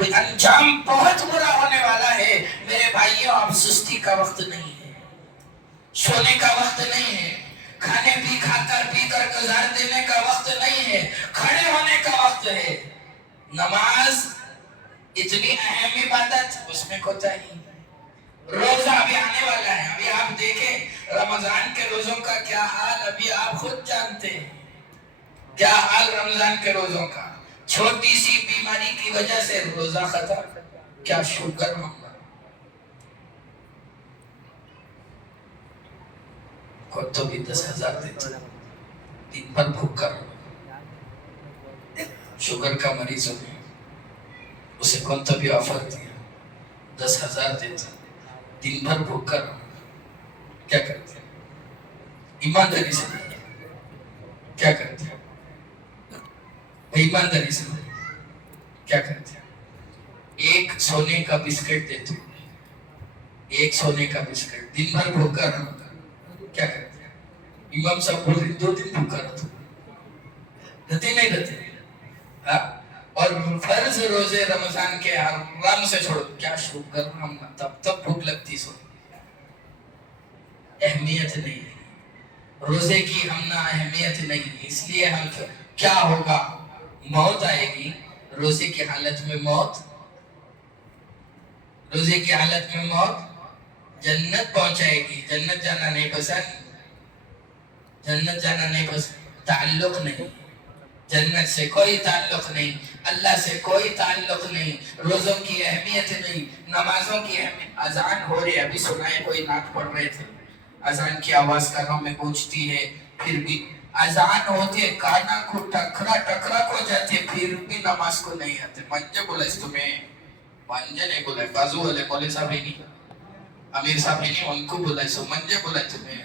انجام بہت برا ہونے والا ہے میرے بھائیوں. اب سستی کا وقت نہیں ہے، سونے کا وقت نہیں ہے، کھانے پی کر گزار دینے کا وقت نہیں ہے، کھڑے ہونے کا وقت ہے. نماز اتنی اہم عبادت، اس میں کوتاہی. روزہ ابھی آنے والا ہے، ابھی آپ دیکھیں رمضان کے روزوں کا کیا حال، ابھی آپ خود جانتے ہیں کیا حال رمضان کے روزوں کا. چھوٹی سی بیماری کی وجہ سے روزہ ختم. کیا شکر ہوگا. خود تو بھی 10,000 دیتے دن بھر بھوک کر. شوگر کا مریض ہو گیا، اسے کون تو بھی آفر دیا 10,000 دیتے دن بھر بھوک کر. کیا کرتے ہیں؟ ایمانداری سے کیا کرتے ہیں؟ ایمانداری سے کیا کرتے ہیں؟ ایک سونے کا بسکٹ دیتے، ایک سونے کا بسکٹ دن بھر بھوک کر. کیا کرتے ہیں؟ امام صاحب بول رہے 2 دن بھوکا رہتا، رہتے نہیں رہتے. اور فرض روزے رمضان کے آرام سے چھوڑو. کیا شکر ہم تب بھوک لگتی. سو اہمیت نہیں ہے روزے کی، ہم نہ اہمیت نہیں. اس لیے ہم کیا ہوگا، موت آئے گی روزے کی حالت میں. موت روزے کی حالت میں موت جنت پہنچائے گی. جنت جانا نہیں پسند، جنت جانا نہیں پسند، تعلق نہیں، جنت سے کوئی تعلق نہیں، اللہ سے کوئی تعلق نہیں، روزوں کی اہمیت نہیں، نمازوں کی اہمیت. اذان ہو رہی ہے، ابھی سنائے کوئی نعت پڑھ رہے تھے، اذان کی آواز کانوں میں گونجتی ہے، پھر بھی اذان ہوتے کانا کو ٹکرا کو جاتے، پھر بھی نماز کو نہیں آتے. منجے بولا اس تمہیں، منجے نہیں بولا، بازو والے مولوی صاحب ہی نہیں، امیر صاحب ہی نہیں، ان کو بولا سو منجے بولا تمہیں.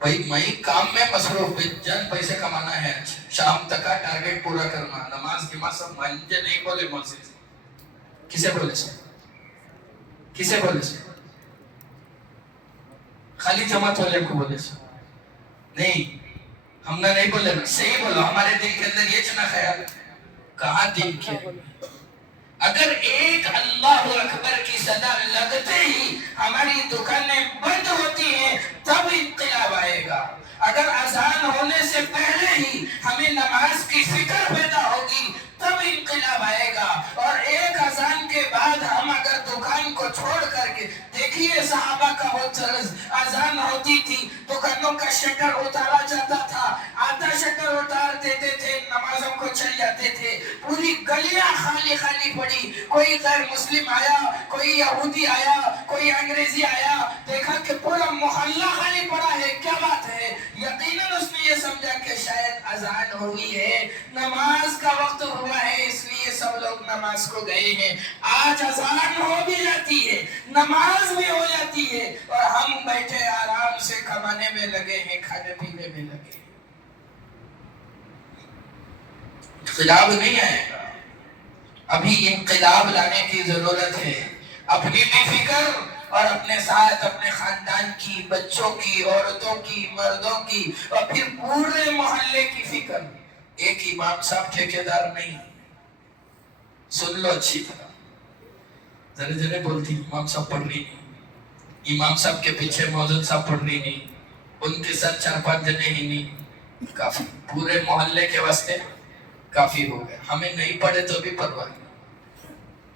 بھائی میں کام میں مصروف، جن پیسے کمانا ہے، شام تک کا ٹارگٹ پورا کرنا، نماز کی ماں سب منجے نہیں بولے. مسجد کسے بولے سو؟ کسے بولے سو؟ خالی جماعت والے کو بولے سو؟ نہیں، ہم نے نہیں بولے. صحیح بولو، ہمارے دل کے اندر یہ چنا خیال کہاں دل کے. اگر ایک اللہ اکبر کی صدا لگتے ہی ہماری دکانیں بند ہوتی ہیں تب انقلاب آئے گا. اگر اذان ہونے سے پہلے ہی ہمیں نماز کی فکر پیدا ہوگی تب انقلاب آئے گا. اور ایک اذان کے بعد ہم اگر دکان کو چھوڑ کر کے دیکھیے صحابہ کا وہ طرز، اذان ہوتی تھی دکانوں کا شٹر اتارا جاتا تھا، آدھا شٹر اتار دیتے تھے، نمازوں کو چل جاتے تھے. پوری گلیاں خالی خالی پڑی، کوئی غیر مسلم آیا، کوئی یہودی آیا، کوئی انگریزی آیا، دیکھا کہ پورا محلہ خالی پڑا ہے. کیا بات ہے؟ یقیناً اس نے یہ سمجھا کہ شاید اذان ہوئی ہے، نماز کا وقت ہوا ہے، اس لیے سب لوگ نماز کو گئے ہیں. آج اذان ہو بھی جاتی ہے، نماز بھی ہو جاتی ہے، اور ہم بیٹھے آرام سے کمانے میں لگے ہیں، کھانے پینے میں لگے ہیں. انقلاب نہیں آئے گا، ابھی انقلاب لانے کی ضرورت ہے. اپنی بھی فکر اور اپنے ساتھ اپنے خاندان کی، بچوں کی، عورتوں کی، مردوں کی، اور پھر پورے محلے کی فکر. ایک امام صاحب ٹھیکیدار نہیں. سن لو اچھی طرح، ذرے ذرے بولتی امام صاحب پڑھ رہی نہیں، امام صاحب کے پیچھے موجود صاحب پڑھ رہی نہیں، ان کے ساتھ 4-5 جنے ہی نہیں، کافی. پورے محلے کے واسطے کافی ہو گئے. ہمیں نہیں پڑھے تو بھی پرواہ نہیں،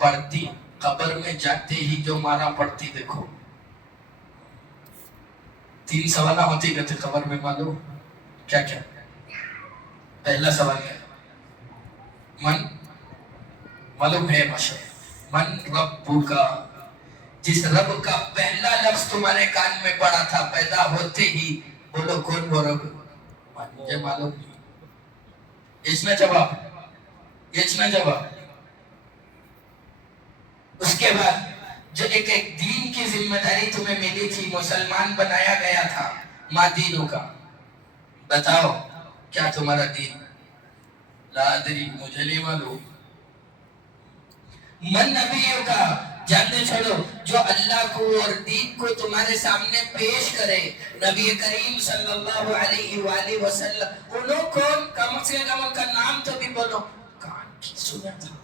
پڑھتی قبر میں جاتے ہی جو مارا پڑتی. دیکھو 3 سوالہ ہوتی کہتے قبر میں، معلوم کیا کیا؟ پہلا سوال ہے من، معلوم ہے ماشاء من رب کا. جس رب کا پہلا لفظ تمہارے کان میں پڑا تھا پیدا ہوتے ہی، بولو کون وہ رب؟ مجھے معلوم نہیں. اتنا جواب، اتنا جواب. اس کے بعد جو ایک دین کی ذمہ داری تمہیں ملی تھی، مسلمان بنایا گیا تھا، ما دینوں کا، بتاؤ کیا تمہارا دین؟ لا ادری، مجھے نہیں معلوم. من نبیوں کا، جانتے چھوڑو جو اللہ کو اور دین کو تمہارے سامنے پیش کرے. نبی کریم صلی اللہ علیہ وآلہ وسلم. انہوں کون؟ کم سے کم ان کا نام تو بھی بولو. کان کی سنا تھا،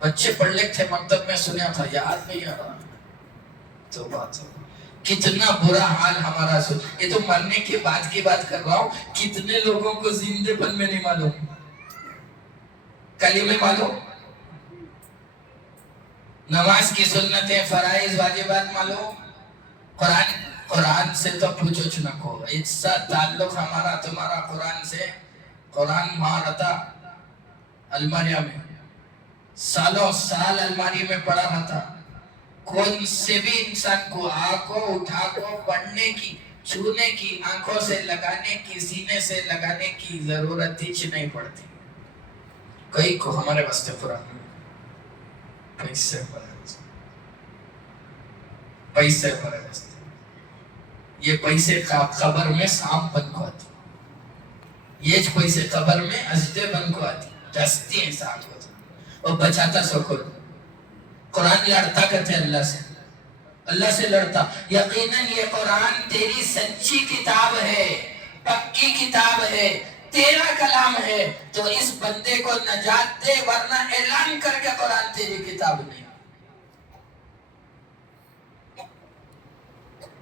بچے پڑھ لکھ تھے مکتب میں سنیا تھا، یاد نہیں آ رہا. تو بات ہو کتنا برا حال ہمارا یہ تو مرنے کے بعد کی بات کر رہا ہوں. کتنے لوگوں کو زندے پن میں نہیں معلوم، کلمے معلوم، نماز کی سنتیں فرائض واجبات معلوم، قرآن سے تو پوچھو چنا کو. ایسا تعلق ہمارا تمہارا قرآن سے، قرآن وہاں رہتا الماریہ میں، سالوں سال الماری میں پڑا رہتا. کون سے بھی انسان کو آنکھوں اٹھا کو پڑھنے کی، چھونے کی، آنکھوں سے لگانے کی، سینے سے لگانے کی ضرورت ہی نہیں پڑتی. کئی کو ہمارے واسطے قرآن پیسے پر یہ پیسے قبر میں سام بن کو آتی، یہ پیسے قبر میں اجدے بن کو آتی، دستی ہیں سام کو اور بچاتا سکول. قرآن لڑتا کرتے اللہ سے لڑتا. یقیناً یہ قرآن تیری سچی کتاب ہے، پکی کتاب ہے، تیرا کلام ہے، تو اس بندے کو نجات دے، ورنہ اعلان کر کے قرآن تیری کتاب نہیں.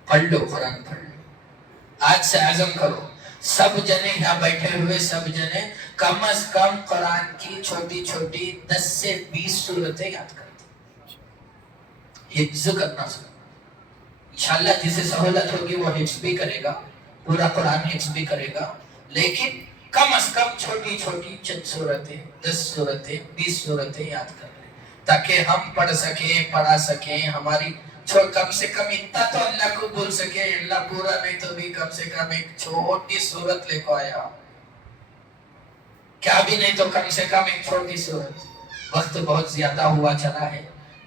پڑھ لو قرآن، پڑھ لو. آج سے عزم کرو سب جنے یہاں بیٹھے ہوئے، سب جنے کم از کم قرآن کی چھوٹی چھوٹی 10 سے 20 سورتیں یاد کرتے، حفظ کرنا سکتے. انشاءاللہ جسے سہولت ہوگی وہ حفظ بھی کرے گا، پورا قرآن حفظ بھی کرے گا، لیکن کم از کم چھوٹی چھوٹی چند سورتیں، 10 سورتیں، 20 سورتیں یاد کر لیں، تاکہ ہم پڑھ سکیں، پڑھا سکیں. ہماری کم سے کم اتنا تو اللہ کو بول سکے. اللہ پورا نہیں تو بھی کم سے کم ایک چھوٹی سورت لے کو آیا، کیا بھی نہیں تو کم سے کم ایک چھوٹی سورت. وقت بہت زیادہ ہوا چلا ہے،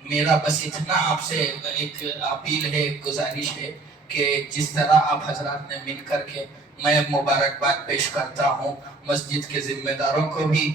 میرا بس اتنا آپ سے ایک اپیل ہے، ایک گزارش ہے کہ جس طرح آپ حضرات نے مل کر کے، میں مبارکباد پیش کرتا ہوں مسجد کے ذمہ داروں کو بھی،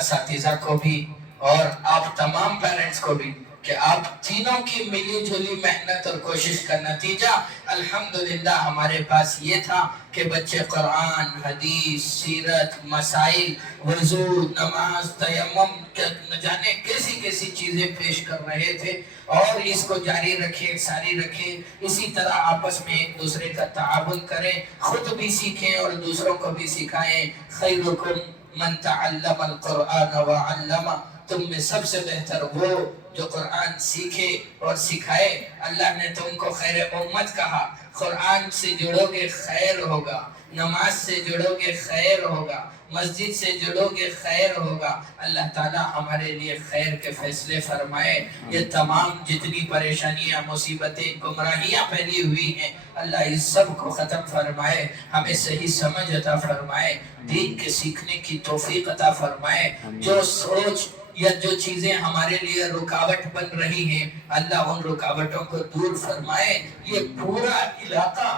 اساتذہ کو بھی، اور آپ تمام پیرنٹس کو بھی، کہ آپ تینوں کی ملی جلی محنت اور کوشش کا نتیجہ الحمدللہ ہمارے پاس یہ تھا کہ بچے قرآن، حدیث، سیرت، مسائل، وضو، نماز، تیمم، نہ جانے کیسی کیسی چیزیں پیش کر رہے تھے. اور اس کو جاری رکھیں، ساری رکھیں. اسی طرح آپس میں ایک دوسرے کا تعاون کریں، خود بھی سیکھیں اور دوسروں کو بھی سکھائیں. خیرکم من تعلم القرآن وعلمہ، تم میں سب سے بہتر وہ جو قرآن سیکھے اور سکھائے. اللہ نے تم کو خیر امت کہا. قرآن سے جڑو گے خیر ہوگا، نماز سے جڑو گے خیر ہوگا، مسجد سے جڑو گے خیر ہوگا. اللہ تعالیٰ ہمارے لیے خیر کے فیصلے فرمائے. یہ تمام جتنی پریشانیاں، مصیبتیں، گمراہیاں پھیلی ہوئی ہیں، اللہ اس سب کو ختم فرمائے. ہمیں صحیح سمجھ عطا فرمائے، دین کے سیکھنے کی توفیق عطا فرمائے. جو سوچ یا جو چیزیں ہمارے لیے رکاوٹ بن رہی ہیں، اللہ ان رکاوٹوں کو دور فرمائے. یہ پورا علاقہ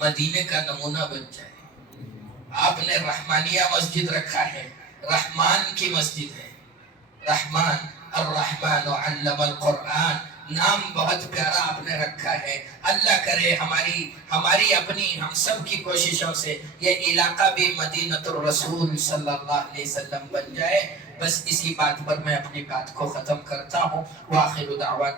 مدینے کا نمونہ بن جائے. آپ نے رحمانیہ مسجد رکھا ہے، رحمان کی مسجد ہے. رحمان، الرحمن علم القرآن، نام بہت پیارا آپ نے رکھا ہے. اللہ کرے ہماری اپنی ہم سب کی کوششوں سے یہ علاقہ بھی مدینۃ الرسول صلی اللہ علیہ وسلم بن جائے. بس اسی بات پر میں اپنی بات کو ختم کرتا ہوں. وآخر دعوانا